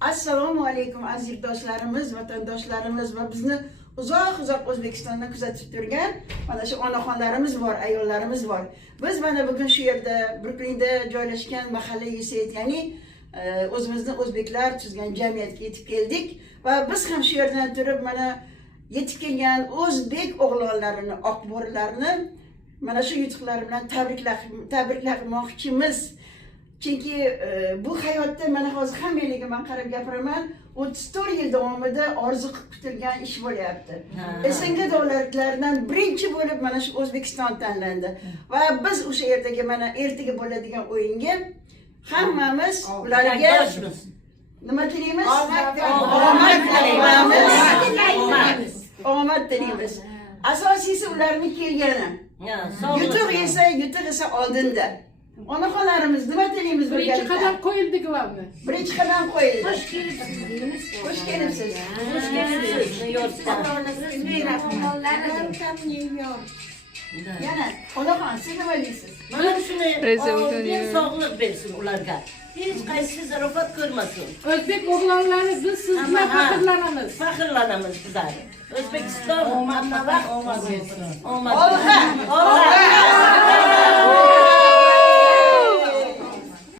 Assalomu alaykum aziz yurtdoshlarimiz, vatandoshlarimiz va bizni uzoq O'zbekistondan kuzatib turgan mana shu onaxonlarimiz bor, ayollarimiz bor. Biz mana bugun shu yerda Bruklinda joylashgan mahalla USAID, ya'ni o'zimizni o'zbeklar tuzgan jamiyatga yetib keldik va biz ham shu yerdan turib mana yetib kelgan o'zbek o'g'lonlarini, oqbo'rilarni mana shu yutuqlari bilan tabriklamoqchimiz. Chunki bu hayotda mana hozir hammangizga men qarab gapiraman, 34 yil davomida orzu qilib kutilgan ish bo'lyapti. SNG davlatlaridan birinchi bo'lib mana shu O'zbekiston tanlandi. Va biz o'sha yerdagi mana ertaga bo'ladigan o'yinga hammamiz ularga nima tilaymiz? Omad tilaymiz. Asosiysi ularning kelgani. Yutuq esa oldinda. Onaxonlarimiz nima tilaymiz birgalikda? Birinchi qadam qo'yildi glavni. Birinchi qadam qo'yildi. Xush kelibsiz. Xush kelibsiz. Yana onaxon siz nima deysiz? Mana shuni sog'liq bersin ularga. Hech qaysi zarofat ko'rmasin. O'zbek o'g'lonlari biz siz bilan faxrlanamiz. Faxrlanamiz bizlar. O'zbekiston omad bersin. Olg'a!